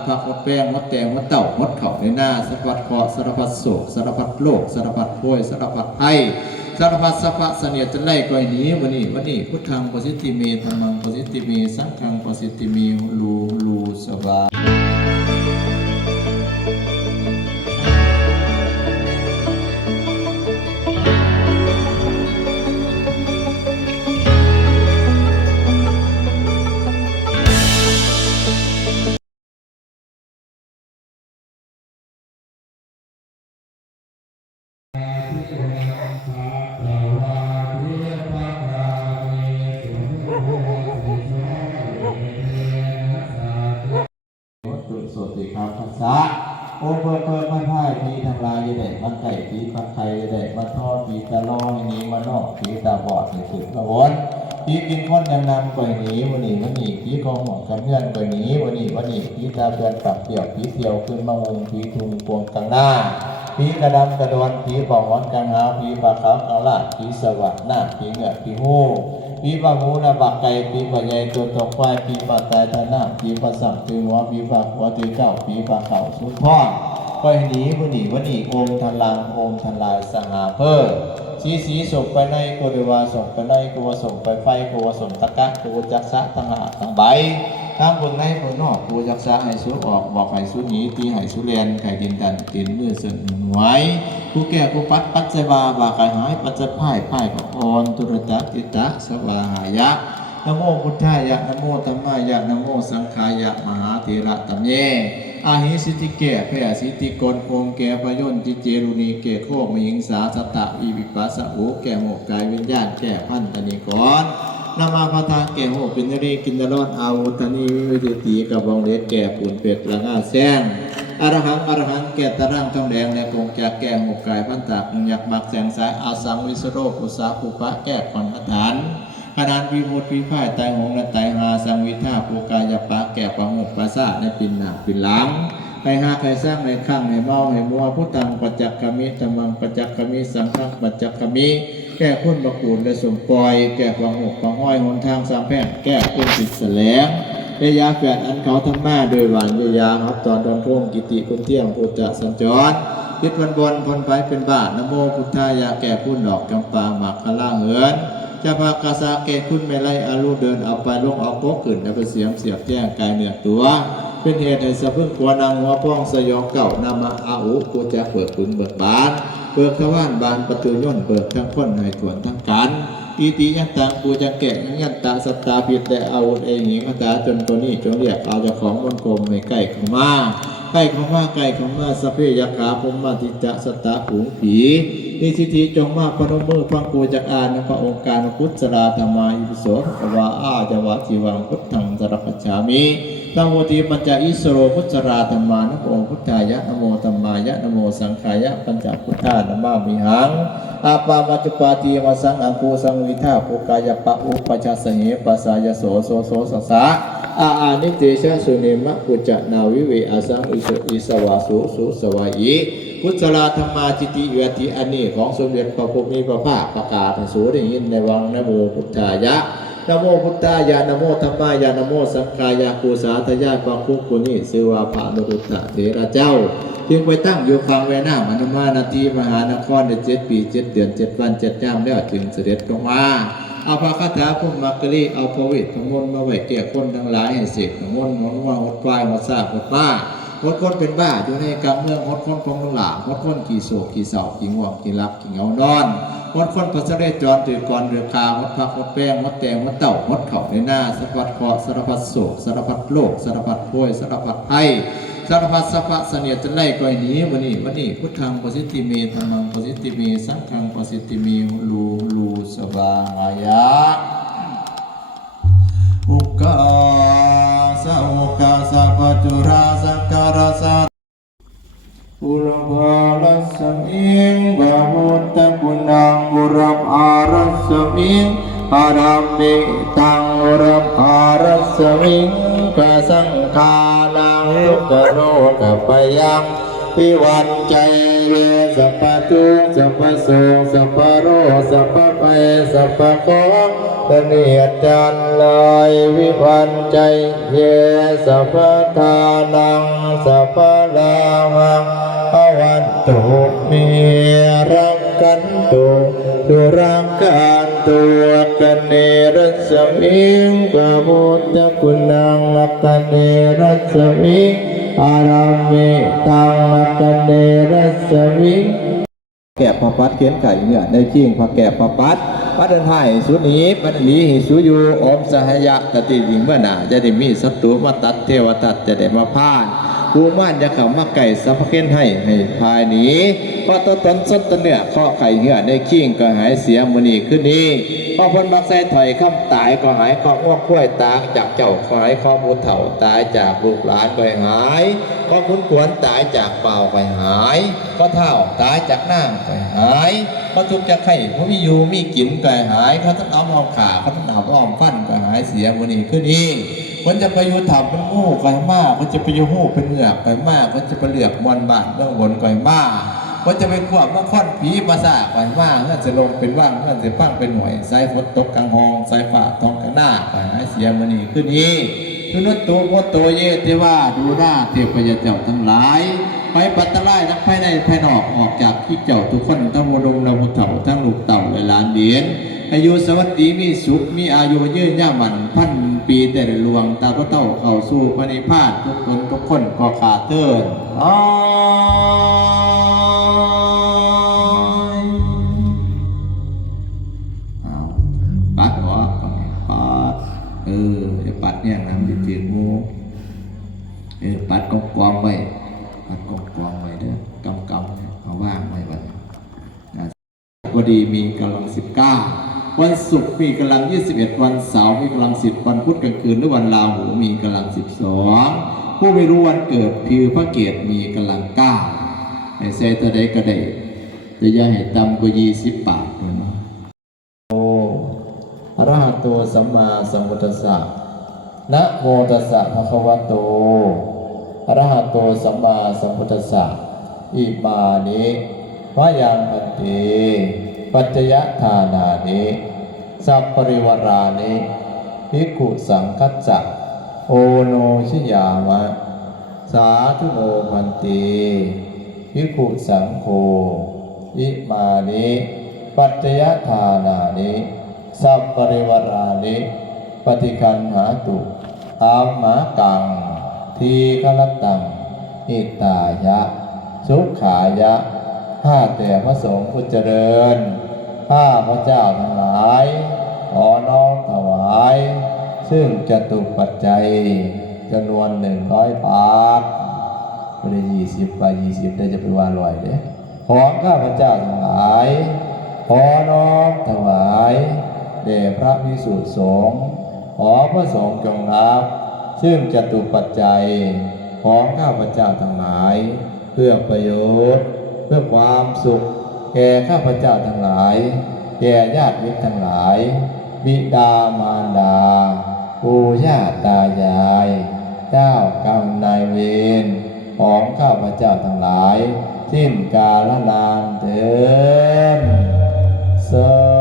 ดพักหดแป้งหดแตงหดเต่าหดเข่าในหน้าสารพัดเคาะสารพัดโศกสารพัดโลกสารพัดโพยสารพัดไพ่สารพัดสัพพะเสนียจะไล่ก้อยนี้วันนี้วันนี้พุทธังปสิติเมธรรมังปสิติเมสังฆังปสิติเมลูลูสบา ษาโอเปิดเปิดไม่พ่ายผีทำลายยาเด็กมันไก่ผีปักไข่ยาเด็กมันทอดผีตะลอให้หนี้มันนอกผีตาบอดให้สุดละวนผีกินคนยังนำก่อยหนีวันนี้วันนี้ผีกองหัวกำเงื่อนก่อยหนีวันนี้วันนี้ผีตาเตือนปรับเปี่ยวผีเที่ยวขึ้นมาวงผีทุงพวงกลางหน้า ผีกระดำกระดอนผีบอกหอนกลางหาผีปากขาวกลางลาดผีสวัสดหน้าผีเหงือกผีหูผีปากหูหน้าปากไก่ผีปากใหญ่ตัวตกควายผีปากตายทาหน้าผีปากสัมตือหัวผีปากหัวตือเจ้าผีปากเข่าสุดพ่อก้อยหนีบุหนีวันนีโอมทลังโอมทลายสหาเพอสีสีส่งไปในกเดวาส่งไปในโกวาส่งไปไฟโกวาส่งตะกะโกวจักษะตั้งหาตั้งใบ ทางบนในบนนอกโกวาจักษะให้สู้ออกบอกให้สู้หนีตีให้สู้เรียนไข่ดินดันตินมือเสื่อมไว้ผู้แก่ผู้ปัดปัจจบาบาไก่หายปัจจพ่ายพ่ายกับออนตุรตะติตะสวาหายะนโมพุทธายะนโมธัมมายะนโมสังขายะมหาเถระตัมเยอาหิสิติเกะแผ่สิติกรโคงแก่ประยนติเจรุณีเกะโคกมหิงสาสตะอีวิปัสสะโอแก่โมกกายวิญญาณแก่พันตนิกร นามาพาทาแก่โหปินนรีกินนรอดอาวุธนีวิวิตีกับบองเล็กแก่ปูนเป็ดละง่าแซงอรหังอรหังแก่ตะร่างทองแดงและคงจะแก่หกกายพันตากยักมักแสงสายอาสังวิสโรปุสาภูปะแก่ขอนพัฐานขนาดวิมุตติวิพ่ายตายหงและตายหาสังวิท่าภูกายปะแก่ปังหกประสาทในปินหนาปินหลังไปหาใครสร้างในข้างในเมาให้มัวพุทธังปัจจักขมิธรรมังปัจจักขมิสังฆังปัจจักขมิ แก้คุณประกูลและสมปล่อย แก้ปังหกปังห้อยหนทางสามแพร่งแก้คุณติดแสลงเอยาแฝดอันเขาทั้งมาโดยหวานเยยาครับตอนดอนทุ่งกิติคุณเที่ยงพุทธสัญจรคิดวันบนพนไปเป็นบาทนโมพุทธายาแก่พุ่นดอกจำปาหมักขล่างเหินจะพากาสาเกตคุณไม่ไล่อารุเดินเอาไปลงเอาโป๊กขึ้นแล้วไปเสียมเสียบแจ้งกายเหนือตัว เป็นเหตุให้สะพึ่งกัวนางหัวป้องสยองเก่านามาอาอุกูจะเปิดปึงเบิกบาน เปิดทวานบานประตูย่นเปิดทั้งคนให้ถวนทั้งกันอีติยันตังกูจะแกะยันตาสตาผิดแต่อาวุธเองหิงตาจนตัวนี้จงเรียกเอาเจ้าของมนกลมให้ใกล้เข้ามาใกล้ของมาใกล้ของมาสพเพยคาภมมาติจะสตาผูงผีนิสิทธิจงมาพนมมือฟังกูจักอานพระองค์การพุทธราธรรมาอิปโสภวาอาจวะจีวังพุทธังสรพัจฉามิ ตังวติปัญจอิสโรพุทธราธรรมานะโมพุทธายะนโมธัมมายะนโมสังขายะปัญจพุทธานะมามิหังอาปามัจจุปาติมาสังอังคูสังวิทาภูกายปะอุปชาสเหปัสสายโสโสโสสสะอาอานิเตชะสุเนมะกุจจนาวิเวอาสังอิสอิสวาสุสุสวายอิพุทธลาธรรมาจิติเวติอันนี้ของสมเด็จพระพุทธมีพระภาคประกาศสูได้ยินในวังนโมพุทธายะ นะโมพุทธายะนะโมธรรมายะนะโมสังฆายะกูสาธยายปังคุกุนิสิวาภานุรุตตะเถระเจ้าจึงไปตั้งอยู่ฟังเวน้ามนุมานาทีมหานครในเจ็ดปีเจ็ดเดือนเจ็ดวันเจ็ดย่ำแล้วจึงเสด็จลงมาเอาพระคาถาพุ่มมักกะลีเอาพระเวทพระมนต์มาไว้แก่คนทั้งหลายให้เสกพระมนต์หนว่าหดควายหดซากหดป้าหดคนเป็นบ้าอยู่ในกำเมืองหดคนพงหลาหดคนขี่โศกขี่เสาขี่ง่วงขี่รับขี่เงานอน หดคนพัสเดจรถือกรเรือคาหดพักหดแป้งหดแตงหดเต่าหดเข่าในหน้าสารพัดเคราะสารพัดโศกสารพัดโลกสารพัดโพยสารพัดไพ่สารพัดสัพพะเสนียจะไล่ก้อยนี้วันนี้วันนี้พุทธังปสิทธิเมธรรมังปสิทธิเมสังฆังปสิทธิเมลูลูสบายะอุกกาสะอุกกาสะปัจจุราสักการะสะ อุลภาลัสมิงบาหุตตะกุณังอุรัมอารัสมิงอารัมมิตังอุรัมอารัสมิงกะสังฆานังทุกโลกปยังปิวันใจเวสัพพทุกสัพพโสกสัพพโรสัพพไปสัพพโคตเนียจันลอยวิวันใจเยสัพพทานังสัพพลามัง วันตุเมรังกันตุตุรังกันตุกันเนรัสมิงกบุตะคุณังลักกันเนรัสมิงอารามิตังลักกันเนรัสมิงแกะพระปัดเขียนไก่เนี่ยในจริงพระแกะพระปัดปัดเดินไทยสุนีปัดนีหิสุยูอมสหยะตติวิงเมื่อหนาจะได้มีศัตรูมาตัดเทวตัดจะได้มาพาน ผู้ม่านจะเขามาไก่สัพพเขียนให้ให้ภายหนี้พอตัวตนสดตนเนื้อข้อไข่เหือในขิงก็หายเสียมือนีขึ้นนี้พอพ้นมักใส่ถอยคำตายก็หายข้ออ้วกกล้วยตากจากเจ้าหายข้อมูเถ่าตายจากลูกหลานก็หายก็คุณกวนตายจากเปล่าไปหายก็เท่าตายจากนั่งไปหายก็ทุกข์จากไข่เพราะมีอยู่มีกินก็หายเขาต้องเอาเอาขาเขาต้องเอาอ้อมฟันก็หายเสียวันนี้ขึ้นนี่ คนจะไปอยู่ถับเป็นงูก็ให้มากคนจะไปอยู่หูเป็นเหงือกก็ให้มากคนจะไปเหลือกมวนบาดเรื่องบนก็ให้มากคนจะไปควบมาค่อนผีภาษาทก็ให้มากเงื่อนจะลงเป็นว่างเงื่อนจะฟังเป็นหน่วยสายฝนตกกลางห้องสายฝ่าทองกลางหน้าก็หายเสียวันนี้ขึ้นนี่ทุนโตโมโตเยเทว่าดูหน้าเทพยาเจ้าทั้งหลายไปปัตตไลทั้งภายในภายนอกออกจากที่เจ้าทุกคนทั้งวดงนาบุเถ่าทั้งลูกเต่าและหลานเดียนอายุสวัสดีมีสุขมีอายุยืนย่ามันพัน ปีแต่ละลวงตาพระเต้าเข้าสู่พระนิพพานทุกคนทุกคนก็ขาดเทินอ้ายเอปัดหัวปัดเออไอ้ปัดเนี่ยน้ำจะจืดงูเออปัดกองกองไว้ปัดกองกองไว้เด้อกำกำเอาว่างไว้บัดนี้นะวันดีมีกำลังสิบเก้า วันศุกร์มีกำลังยี่สิบเอ็ดวันเสาร์มีกำลังสิบวันพุธกลางคืนหรือวันลาหูมีกำลังสิบสองผู้ไม่รู้วันเกิดคือพระเกียรติมีกำลังเก้าให้ใส่ตัวใดก็ได้แต่อย่าให้ต่ำกว่ายี่สิบบาทเนโออะระหะโตสัมมาสัมพุทธัสสะนะโมตัสสะภะคะวะโตอะระหะโตสัมมาสัมพุทธัสสะอิมานิวายังพันติ ปัจจยทานานิสัพปริวารานิภิกขุสังคัสสะโอโนชิยามะ สาธุโนพันติภิกขุสังโฆอิมานิปัจจยทานานิสัพปริวารานิปฏิคันหาตุตามหมากัง ทีฆลตัง อิตายะ สุขายะ ข้าแต่พระสงฆ์ผู้เจริญ ข้าพระเจ้าทั้งหลาย ขอน้อมถวาย ซึ่งจตุปัจจัยจำนวนหนึ่งร้อยบาทไม่ได้ยี่สิบไปยี่สิบได้จะไปว่าลอยเด้ของข้าพระเจ้าทั้งหลาย ขอน้อมถวายแด่พระพิสุสงฆ์ขอพระสงฆ์จงรับซึ่งจตุปัจจัยของข้าพเจ้าทั้งหลาย เพื่อประโยชน์ พื่อความสุข แก่ข้าพเจ้าทั้งหลาย แก่ญาติมิตรทั้งหลาย บิดามารดาปู่ย่าตายาย เจ้ากรรมนายเวรของข้าพเจ้าทั้งหลาย สิ้นกาลนานเถิด